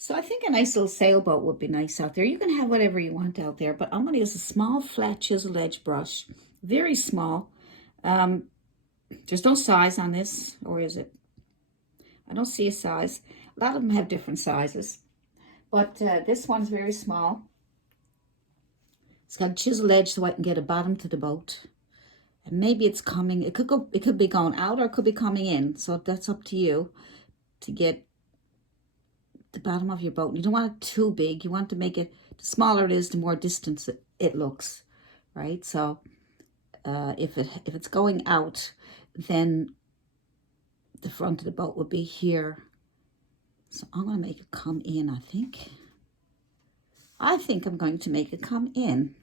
So I think a nice little sailboat would be nice out there. You can have whatever you want out there, but I'm going to use a small flat chisel edge brush, very small. Um, there's no size on this, or is it? I don't see a size. A lot of them have different sizes, but this one's very small. It's got a chisel edge so I can get a bottom to the boat. And maybe it's coming, it could be going out or it could be coming in. So that's up to you to get the bottom of your boat. You don't want it too big. You want to make it, the smaller it is, the more distance it looks, right? So if it's going out, then the front of the boat would be here. So I'm going to make it come in, I think. I think I'm going to make it come in.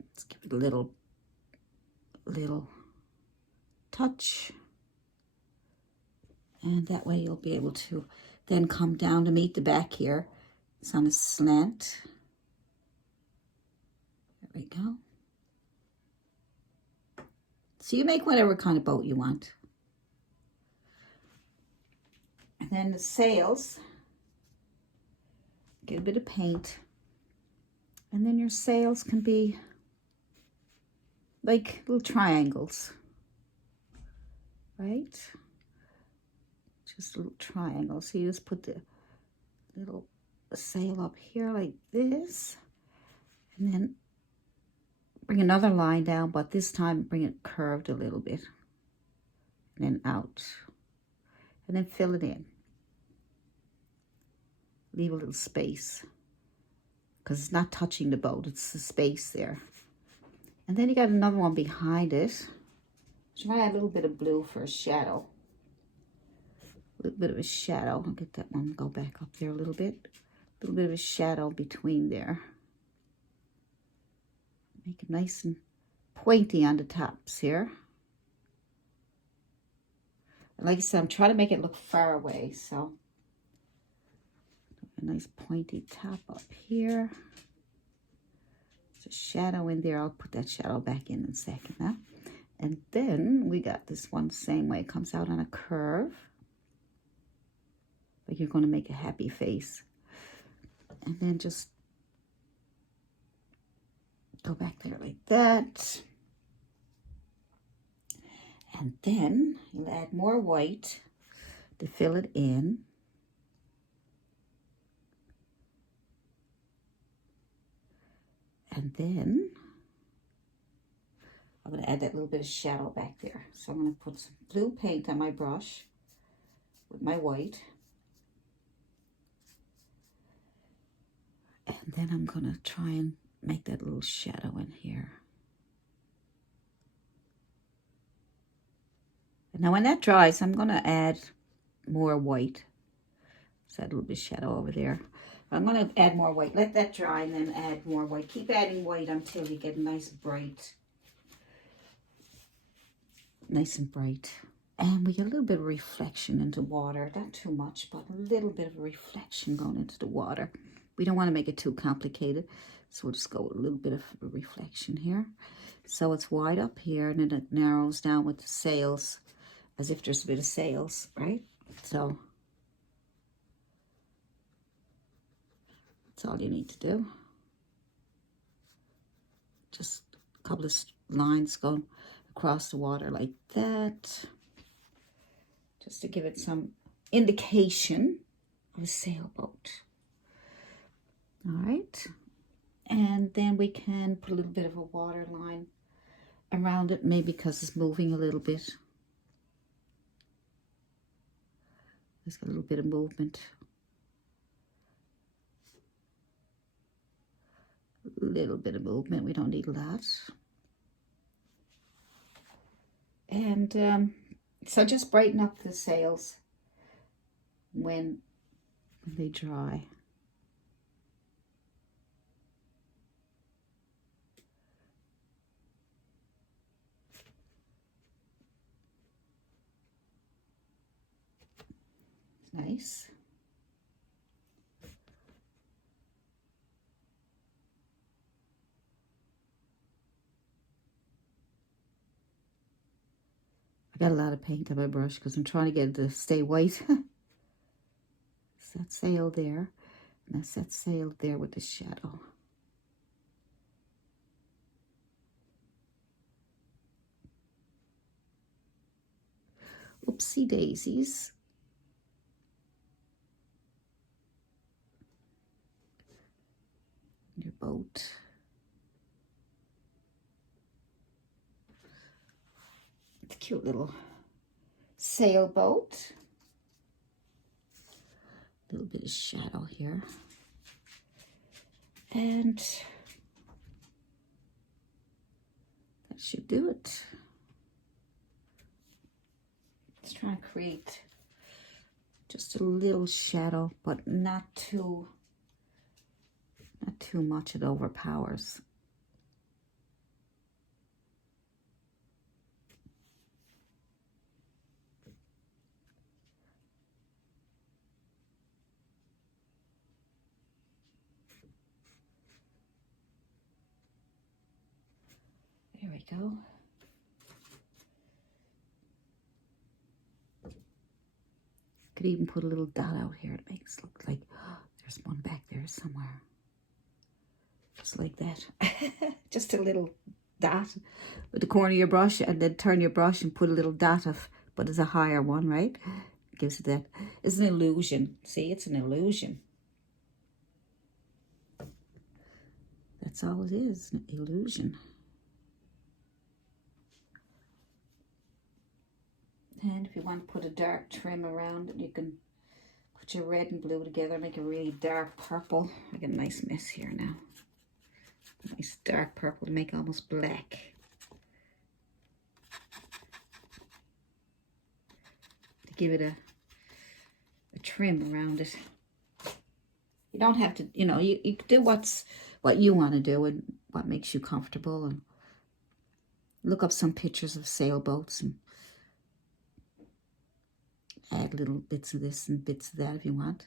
Let's give it a little touch. And that way you'll be able to then come down to meet the back here. It's on a slant. There we go. So you make whatever kind of boat you want. And then the sails, get a bit of paint. And then your sails can be like little triangles, right? Just a little triangle. So you just put the little sail up here like this, and then bring another line down, but this time bring it curved a little bit, and then out, and then fill it in. Leave a little space, because it's not touching the boat, it's the space there. And then you got another one behind it. Try a little bit of blue for a shadow. A little bit of a shadow. I'll get that one, go back up there a little bit. A little bit of a shadow between there. Make it nice and pointy on the tops here. And like I said, I'm trying to make it look far away, so a nice pointy top up here. There's a shadow in there. I'll put that shadow back in a second now. And then we got this one the same way. It comes out on a curve. Like you're going to make a happy face. And then just go back there like that. And then you'll add more white to fill it in. And then I'm going to add that little bit of shadow back there. So I'm going to put some blue paint on my brush with my white. And then I'm going to try and make that little shadow in here. And now when that dries, I'm going to add more white. So add a little bit of shadow over there. I'm going to add more white. Let that dry and then add more white. Keep adding white until you get nice and bright. Nice and bright. And we get a little bit of reflection into water. Not too much, but a little bit of a reflection going into the water. We don't want to make it too complicated. So we'll just go with a little bit of a reflection here. So it's wide up here and then it narrows down with the sails. As if there's a bit of sails, right? So that's all you need to do. Just a couple of lines going across the water like that. Just to give it some indication of a sailboat. All right. And then we can put a little bit of a water line around it, maybe because it's moving a little bit. There's a little bit of movement. A little bit of movement. We don't need a lot. And so just brighten up the sails when they dry. Nice. I got a lot of paint on my brush because I'm trying to get it to stay white. That's that sail there. And that's that sail there with the shadow. Oopsie daisies. Your boat. It's a cute little sailboat. A little bit of shadow here. And that should do it. Let's try and create just a little shadow, but not too much it overpowers. There we go. Could even put a little dot out here to make it look like, oh, there's one back there somewhere. Just like that. Just a little dot with the corner of your brush, and then turn your brush and put a little dot of, but it's a higher one, right? It gives it that. It's an illusion. See, it's an illusion. That's all it is, an illusion. And if you want to put a dark trim around it, you can put your red and blue together, make a really dark purple. I got a nice mess here now. Nice dark purple to make almost black. To give it a trim around it. You don't have to, you know, you do what you want to do and what makes you comfortable. And look up some pictures of sailboats and add little bits of this and bits of that if you want.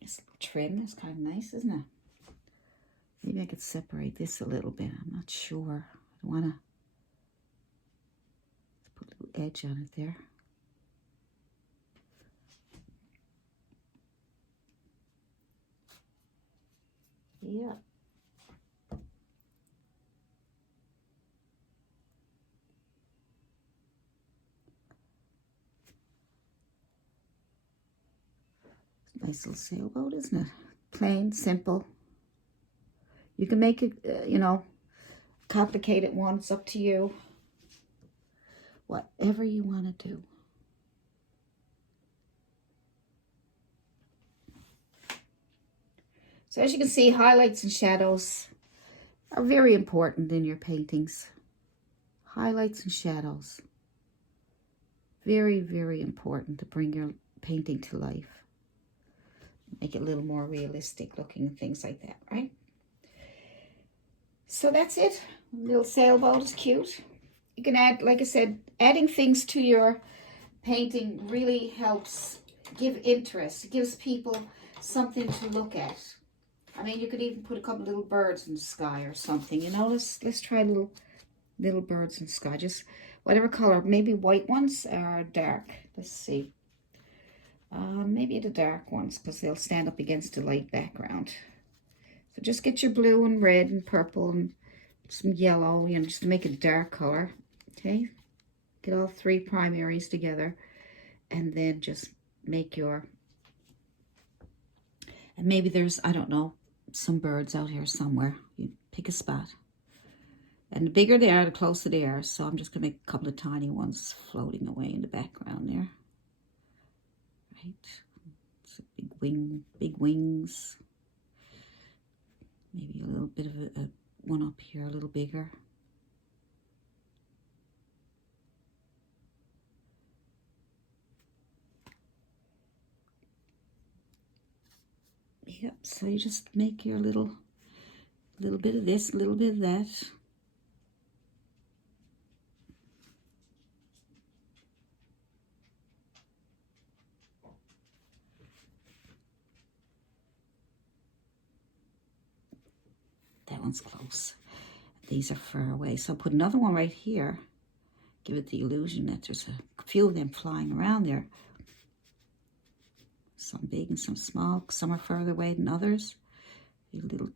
This little trim is kind of nice, isn't it? Maybe I could separate this a little bit. I'm not sure. I want to put a little edge on it there. Yeah. Nice little sailboat, isn't it? Plain, simple. You can make it, you know, complicated one. It's up to you. Whatever you want to do. So as you can see, highlights and shadows are very important in your paintings. Highlights and shadows. Very, very important to bring your painting to life. Make it a little more realistic looking and things like that, right? So that's it. A little sailboat is cute. You can add, like I said, adding things to your painting really helps give interest. It gives people something to look at. I mean, you could even put a couple little birds in the sky or something, you know. Let's try little birds in the sky. Just whatever color, maybe white ones or dark. Let's see. Maybe the dark ones because they'll stand up against the light background. So just get your blue and red and purple and some yellow, you know, just to make a dark color. Okay, get all three primaries together, and then just make your. And maybe there's, I don't know, some birds out here somewhere. You pick a spot. And the bigger they are, the closer they are. So I'm just gonna make a couple of tiny ones floating away in the background there. It's a big wings. Maybe a little bit of a one up here, a little bigger. Yep, so you just make your little bit of this, a little bit of that. one's close. These are far away. So I'll put another one right here. Give it the illusion that there's a few of them flying around there. Some big and some small. Some are further away than others. You little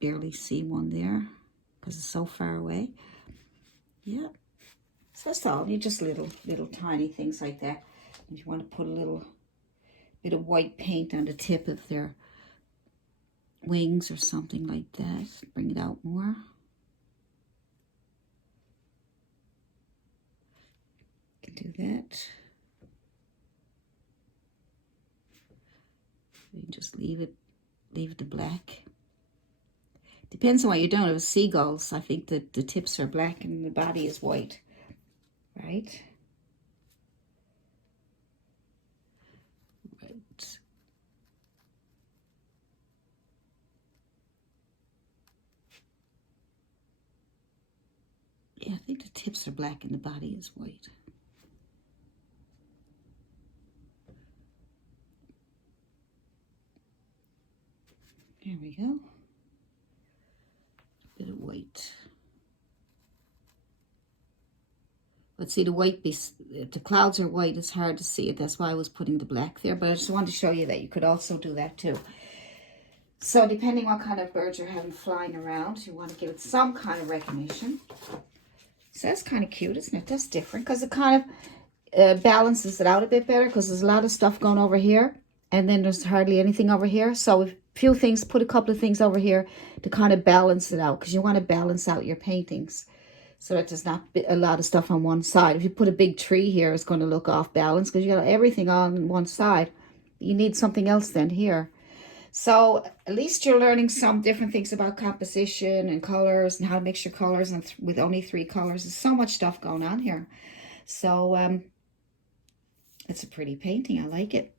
barely see one there because it's so far away. Yeah. So that's all. You just little tiny things like that. If you want to put a little bit of white paint on the tip of their wings or something like that, bring it out more. You can do that. You can just leave it the black. Depends on what you're doing. With seagulls, I think that the tips are black and the body is white, right? Right. Yeah, I think the tips are black and the body is white. There we go. A bit of white. But see, the white, the clouds are white, it's hard to see it. That's why I was putting the black there. But I just wanted to show you that you could also do that too. So depending what kind of birds you're having flying around, you want to give it some kind of recognition. So that's kind of cute, isn't it? That's different because it kind of balances it out a bit better because there's a lot of stuff going over here. And then there's hardly anything over here. So a few things, put a couple of things over here to kind of balance it out. Because you want to balance out your paintings. So that there's not a lot of stuff on one side. If you put a big tree here, it's going to look off balance. Because you got everything on one side. You need something else then here. So at least you're learning some different things about composition and colors. And how to mix your colors and with only 3 colors. There's so much stuff going on here. So it's a pretty painting. I like it.